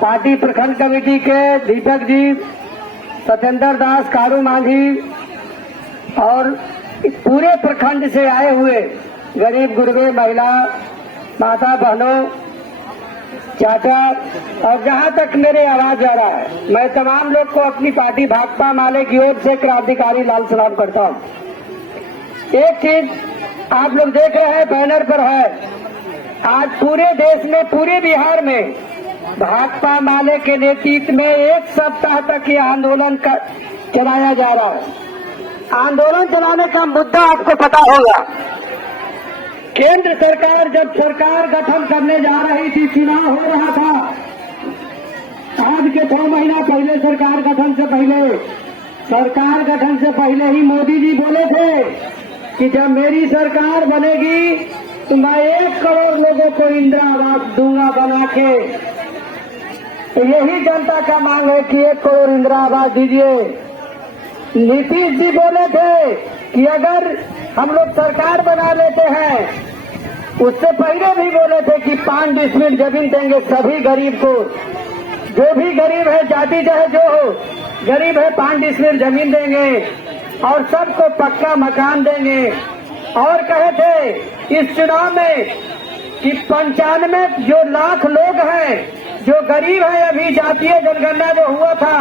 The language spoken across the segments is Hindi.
पार्टी प्रखंड कमेटी के दीपक जी, सत्येंद्र दास, कारू मांझी और पूरे प्रखंड से आए हुए गरीब गुरबे महिला माता बहनों, चाचा और जहां तक मेरे आवाज आ रहा है, मैं तमाम लोग को अपनी पार्टी भाकपा माले की ओर से क्रांतिकारी लाल सलाम करता हूं। एक चीज आप लोग देख रहे हैं, बैनर पर है, आज पूरे देश में, पूरे बिहार में भाकपा माले के नेतृत्व में एक सप्ताह तक ये आंदोलन चलाया जा रहा है। आंदोलन चलाने का मुद्दा आपको पता होगा। केंद्र सरकार जब सरकार गठन करने जा रही थी, चुनाव हो रहा था, आज के 2 महीना पहले सरकार गठन से पहले ही मोदी जी बोले थे कि जब मेरी सरकार बनेगी तो मैं 1 करोड़ लोगों को इंदिरा आवास दूंगा बना के। तो यही जनता का मांग है कि 1 करोड़ इंदिरा आवास दीजिए। नीतीश जी बोले थे कि अगर हम लोग सरकार बना लेते हैं, उससे पहले भी बोले थे कि 5 डिसमिल जमीन देंगे सभी गरीब को, जो भी गरीब है, जाति चाहे जो हो, गरीब है 5 डिसमिल जमीन देंगे और सबको पक्का मकान देंगे। और कहे थे इस चुनाव में कि 95 जो लाख लोग हैं जो गरीब है, अभी जातीय जनगणना जो हुआ था,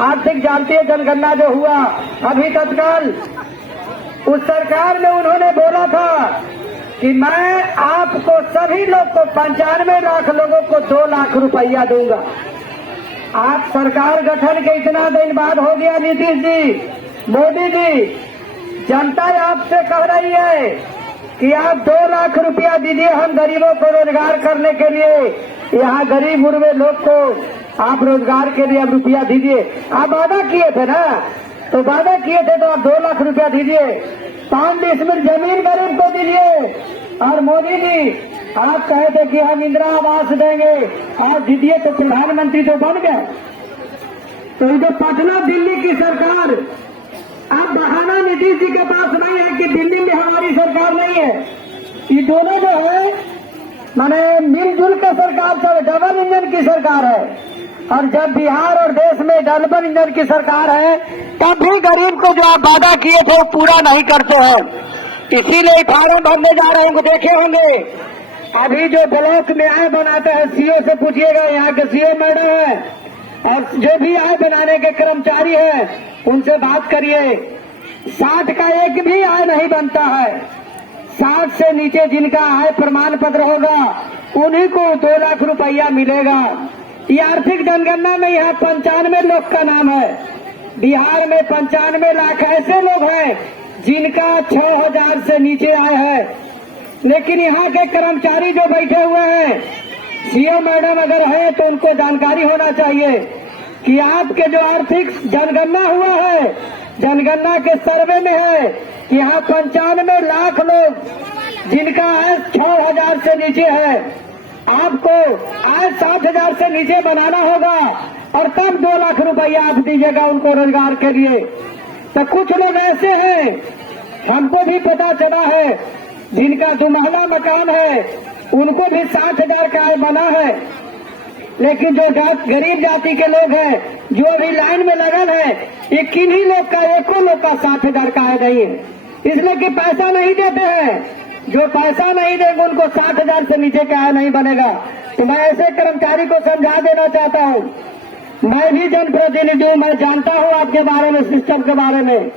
आर्थिक जातीय जनगणना जो हुआ अभी तत्काल, उस सरकार में उन्होंने बोला था कि मैं आपको सभी लोग को 95 लाख लोगों को 2 लाख रुपया दूंगा। आप सरकार गठन के इतना दिन बाद हो गया, नीतीश जी, मोदी जी, जनता आपसे कह रही है कि आप 2 लाख रुपया दीजिए हम गरीबों को रोजगार करने के लिए। यहाँ गरीब गुरबे लोग को आप रोजगार के लिए रुपया दीजिए। आप वादा किए थे ना, तो वादा किए थे तो आप 2 लाख रुपया दीजिए, 5 डिसमिल जमीन गरीब को दीजिए। और मोदी जी आप कहे थे कि हम इंदिरा आवास देंगे, आप दीजिए, तो प्रधानमंत्री तो बन गए। तो जो पटना दिल्ली की सरकार, अब बहाना नीतीश जी के पास नहीं है कि दिल्ली में हमारी सरकार नहीं है। ये दोनों जो है माने मिलजुल कर सरकार चल, डबल इंजन की सरकार है। और जब बिहार और देश में डबल इंजन की सरकार है, तब भी गरीब को जो आप वादा किए थे वो पूरा नहीं करते हैं। इसीलिए फार्म भरने जा रहे हैं, देखे होंगे अभी जो ब्लॉक में आय बनाते हैं, सीओ से पूछिएगा, यहाँ के सीओ मैडम है और जो भी आय बनाने के कर्मचारी हैं उनसे बात करिए, 60 का एक भी आय नहीं बनता है। 60 से नीचे जिनका आय प्रमाण पत्र होगा उन्हीं को 2 लाख रुपया मिलेगा। ये आर्थिक जनगणना में यहाँ 95 लोग का नाम है। बिहार में 95 लाख ऐसे लोग हैं जिनका 6000 से नीचे आय है। लेकिन यहाँ के कर्मचारी जो बैठे हुए हैं, सीओ मैडम अगर है तो उनको जानकारी होना चाहिए कि आपके जो आर्थिक जनगणना हुआ है, जनगणना के सर्वे में है कि यहाँ 95 लाख लोग जिनका आय 6000 से नीचे है, आपको आय 60,000 से नीचे बनाना होगा और तब 2 लाख रुपया आप दीजिएगा उनको रोजगार के लिए। तो कुछ लोग ऐसे हैं, हमको भी पता चला है, जिनका 2 महला मकान है उनको भी 60,000 का आय बना है। लेकिन जो गरीब जाति के लोग हैं जो अभी लाइन में लगन है, ये किन्हीं लोग का, एको लोग का 60,000 का आय नहीं है, इसलिए कि पैसा नहीं देते हैं। जो पैसा नहीं देंगे उनको 60,000 से नीचे का आय नहीं बनेगा। तो मैं ऐसे कर्मचारी को समझा देना चाहता हूँ, मैं भी जनप्रतिनिधि हूँ, मैं जानता हूँ आपके बारे में, सिस्टम के बारे में।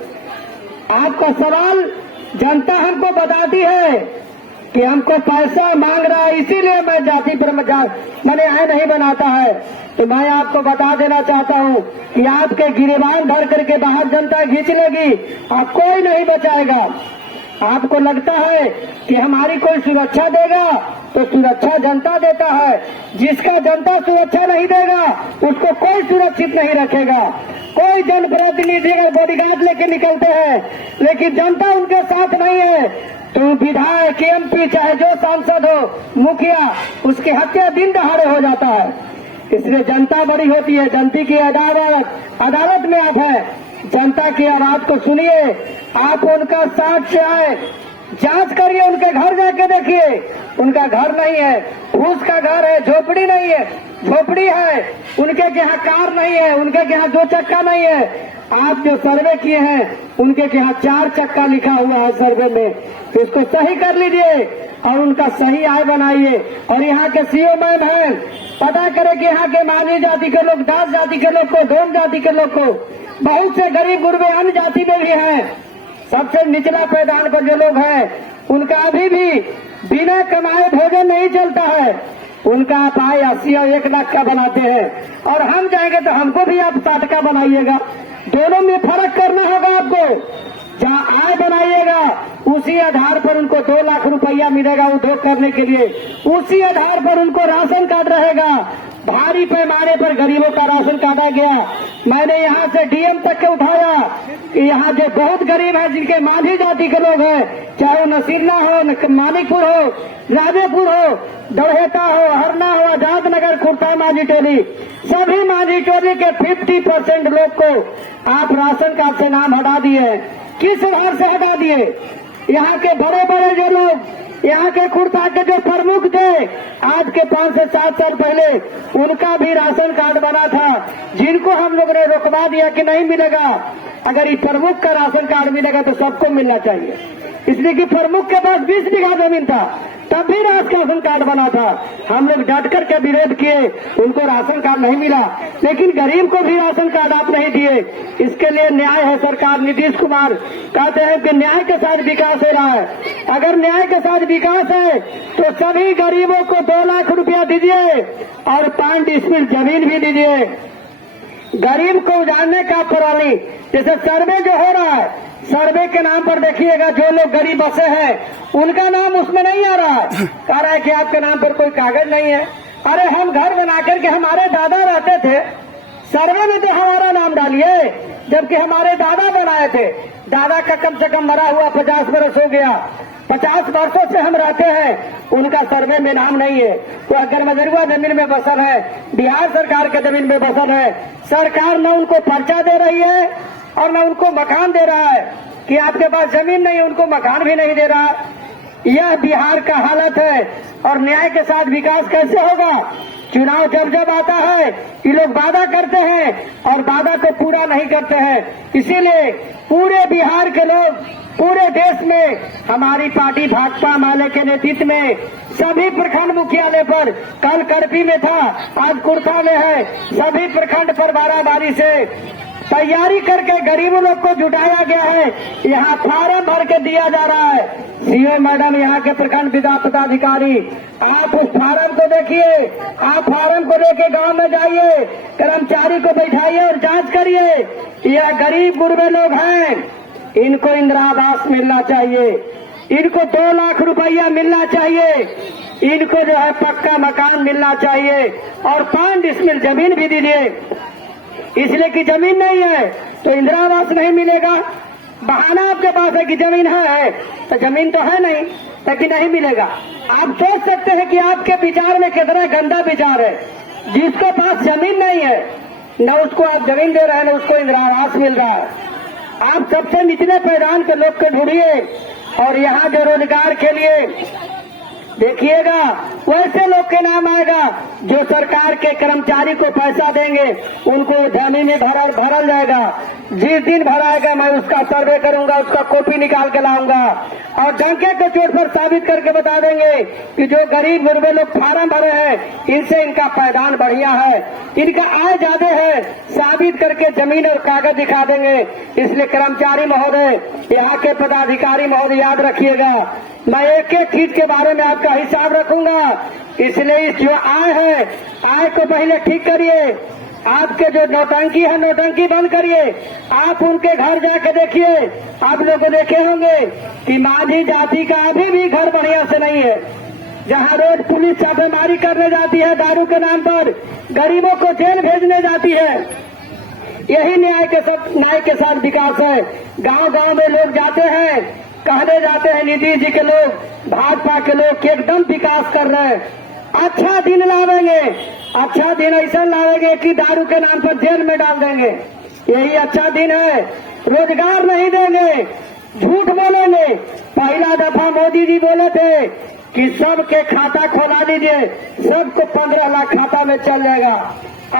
आपका सवाल जनता हमको बताती है कि हमको पैसा मांग रहा है, इसीलिए मैं जाति पर मैंने आय नहीं बनाता है। तो मैं आपको बता देना चाहता हूँ कि आपके गिरेबान धर करके बाहर जनता खींच लेगी, आप कोई नहीं बचाएगा। आपको लगता है कि हमारी कोई सुरक्षा देगा, तो सुरक्षा जनता देता है। जिसका जनता सुरक्षा नहीं देगा उसको कोई सुरक्षित नहीं रखेगा। कोई जनप्रतिनिधि अगर बॉडीगार्ड लेके निकलते हैं लेकिन जनता उनके साथ नहीं है, तो विधायक, एमपी, चाहे जो सांसद हो, मुखिया, उसकी हत्या दिन दहाड़े हो जाता है। इसलिए जनता बड़ी होती है, जनता की अदालत में आप है। जनता की आवाज को सुनिए, आप उनका साथ से आए, जांच करिए, उनके घर जाके देखिए, उनका घर नहीं है, फूस का घर है, झोपड़ी नहीं है, झोपड़ी है, उनके यहाँ कार नहीं है, उनके यहाँ 2 चक्का नहीं है। आप जो सर्वे किए हैं उनके यहाँ 4 चक्का लिखा हुआ है सर्वे में, तो इसको सही कर लीजिए और उनका सही आय बनाइए। और यहाँ के सीओ मैम है, पता करें कि यहाँ के मानवी जाति के लोग, दास जाति के लोग को, डोम जाति के लोग को, बहुत से गरीब गुरबे अन्य जाति में भी हैं, सबसे निचला पैदान पर जो लोग हैं उनका अभी भी बिना कमाए भोजन नहीं चलता है। उनका आप आय 80 और 1 लाख का बनाते हैं, और हम जाएंगे तो हमको भी आप 60 का बनाइएगा। दोनों में फर्क करना होगा आपको। जहाँ आय बनाइएगा उसी आधार पर उनको 2 लाख रुपया मिलेगा उद्योग करने के लिए, उसी आधार पर उनको राशन कार्ड रहेगा। भारी पैमाने पर गरीबों का राशन काटा गया। मैंने यहाँ से डीएम तक के उठाया कि यहाँ जो बहुत गरीब है, जिनके माझी जाति के लोग हैं, चाहे वो नसीला हो, मानिकपुर हो, राजेपुर हो, दड़हेता हो, हरना हो, आजाद नगर, खुर्ता, माझी टोली, सभी माझी टोली के 50% लोग को आप राशन कार्ड से नाम हटा दिए। किस आधार से हटा दिए? यहाँ के बड़े बड़े जो लोग, यहाँ के खुर्ता के जो प्रमुख थे, आज के 5 से 7 साल पहले उनका भी राशन कार्ड बना था, जिनको हम लोगों ने रोकवा दिया कि नहीं मिलेगा। अगर ये प्रमुख का राशन कार्ड मिलेगा तो सबको मिलना चाहिए, इसलिए कि प्रमुख के पास 20 बीघा जमीन था, तब भी राशन कार्ड बना था। हम लोग डट करके विरोध किए, उनको राशन कार्ड नहीं मिला, लेकिन गरीब को भी राशन कार्ड आप नहीं दिए। इसके लिए न्याय है सरकार। नीतीश कुमार कहते हैं कि न्याय के साथ विकास हो रहा है। अगर न्याय के साथ विकास है तो सभी गरीबों को 2 लाख रुपया दीजिए और 5 डिसमिल जमीन भी दीजिए। गरीब को उजाड़ने का प्रणाली, जैसे सर्वे जो हो रहा है, सर्वे के नाम पर देखिएगा जो लोग गरीब बसे हैं उनका नाम उसमें नहीं आ रहा है। कह रहा है कि आपके नाम पर कोई कागज नहीं है। अरे हम घर बना करके हमारे दादा रहते थे, सर्वे में तो हमारा नाम डालिए, जबकि हमारे दादा बनाए थे। दादा का कम से कम मरा हुआ 50 वर्ष हो गया, 50 वर्षों से हम रहते हैं, उनका सर्वे में नाम नहीं है। तो अगर मजरूआ जमीन में बसल है, बिहार सरकार के जमीन में बसल है, सरकार न उनको पर्चा दे रही है और न उनको मकान दे रहा है कि आपके पास जमीन नहीं है, उनको मकान भी नहीं दे रहा। यह बिहार का हालत है। और न्याय के साथ विकास कैसे होगा? चुनाव जब जब आता है ये लोग वादा करते हैं और वादा को पूरा नहीं करते हैं। इसीलिए पूरे बिहार के लोग, पूरे देश में हमारी पार्टी भाकपा माले के नेतृत्व में सभी प्रखंड मुख्यालय पर, कल करपी में था, आज कुर्था में है, सभी प्रखंड पर बारी से तैयारी करके गरीब लोग को जुटाया गया है। यहाँ फार्म भर के दिया जा रहा है। सीओ मैडम, यहाँ के प्रखंड विकास पदाधिकारी, आप उस फार्म को देखिए, आप फार्म को लेके गांव में जाइए, कर्मचारी को बैठाइए और जांच करिए। यह गरीब गुरबे लोग हैं, इनको इंदिरा आवास मिलना चाहिए, इनको 2 लाख रुपया मिलना चाहिए, इनको जो है पक्का मकान मिलना चाहिए और 5 डिसमिल जमीन भी दीजिए। इसलिए कि जमीन नहीं है तो इंदिरा आवास नहीं मिलेगा। बहाना आपके पास है कि जमीन है, तो जमीन तो है नहीं, लेकिन नहीं मिलेगा। आप सोच सकते हैं कि आपके विचार में कितना गंदा विचार है। जिसके पास जमीन नहीं है, न उसको आप जमीन दे रहे हैं, न उसको इंदिरा आवास मिल रहा है। आप सबसे निचले पैदान के लोग को ढूंढिए और यहाँ जो रोजगार के लिए देखिएगा वैसे लोग के नाम आएगा जो सरकार के कर्मचारी को पैसा देंगे, उनको जमीन में भरल जाएगा। जिस दिन भराएगा मैं उसका सर्वे करूंगा, उसका कॉपी निकाल के लाऊंगा और डंके के चोट पर साबित करके बता देंगे कि जो गरीब गुरबे लोग फार्म भरे हैं, इनसे इनका पैदान बढ़िया है, इनका आय ज्यादा है, साबित करके जमीन और कागज दिखा देंगे। इसलिए कर्मचारी महोदय, यहाँ के पदाधिकारी महोदय, याद रखिएगा, मैं एक एक चीज के बारे में आपका हिसाब रखूंगा। इसलिए इस जो आय है, आय को पहले ठीक करिए। आपके जो नौटंकी है, नौटंकी बंद करिए। आप उनके घर जाके देखिए, आप लोग देखे होंगे कि माझी जाति का अभी भी घर बढ़िया से नहीं है। जहाँ रोज पुलिस छापेमारी करने जाती है दारू के नाम पर, गरीबों को जेल भेजने जाती है। यही न्याय के साथ विकास है। गांव गांव में लोग जाते हैं, कहने जाते हैं नीतीश जी के लोग, भाजपा के लोग कि एकदम विकास कर रहे हैं, अच्छा दिन लावेंगे, अच्छा दिन ऐसा लावेंगे कि दारू के नाम पर जेल में डाल देंगे। यही अच्छा दिन है। रोजगार नहीं देंगे, झूठ बोलेंगे। पहला दफा मोदी जी बोले थे कि सबके खाता खोला दीजिए, सबको 15 लाख खाता में चल जाएगा।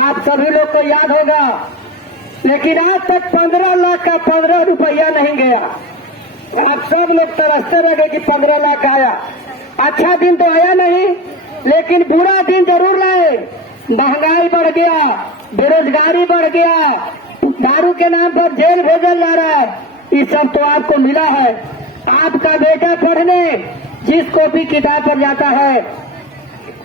आप सभी लोग को याद होगा, लेकिन आज तक 15 लाख का 15 रुपया नहीं गया। आप सब लोग तरसते रह गए कि 15 लाख आया। अच्छा दिन तो आया नहीं, लेकिन बुरा दिन जरूर लाए। महंगाई बढ़ गया, बेरोजगारी बढ़ गया, दारू के नाम पर जेल भेजल जा रहा है, ये सब तो आपको मिला है। आपका बेटा पढ़ने जिस कॉपी किताब पर जाता है,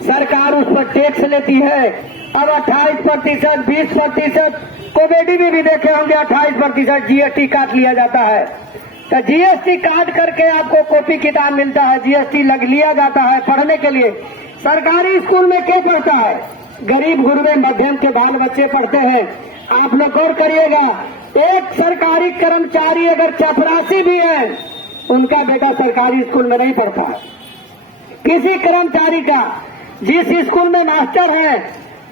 सरकार उस पर टैक्स लेती है। अब 28%, 20%, कॉमेडी में भी देखे होंगे 28% जीएसटी काट लिया जाता है। तो जीएसटी काट करके आपको कॉपी किताब मिलता है, जीएसटी लग लिया जाता है पढ़ने के लिए। सरकारी स्कूल में क्या पढ़ता है? गरीब गुरबे मध्यम के बाल बच्चे पढ़ते हैं। आप लोग गौर करिएगा, एक सरकारी कर्मचारी अगर चपरासी भी है, उनका बेटा सरकारी स्कूल में नहीं पढ़ता है। किसी कर्मचारी का, जिस स्कूल में मास्टर है,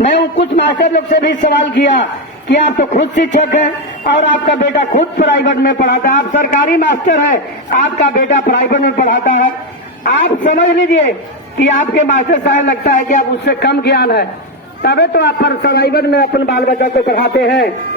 मैं कुछ मास्टर लोग से भी सवाल किया कि आप तो खुद शिक्षक हैं और आपका बेटा खुद प्राइवेट में पढ़ाता है, आप सरकारी मास्टर हैं, आपका बेटा प्राइवेट में पढ़ाता है। आप समझ लीजिए कि आपके मास्टर साहब लगता है कि आप उससे कम ज्ञान है, तभी तो आप प्राइवेट में अपने बाल बच्चों को पढ़ाते हैं।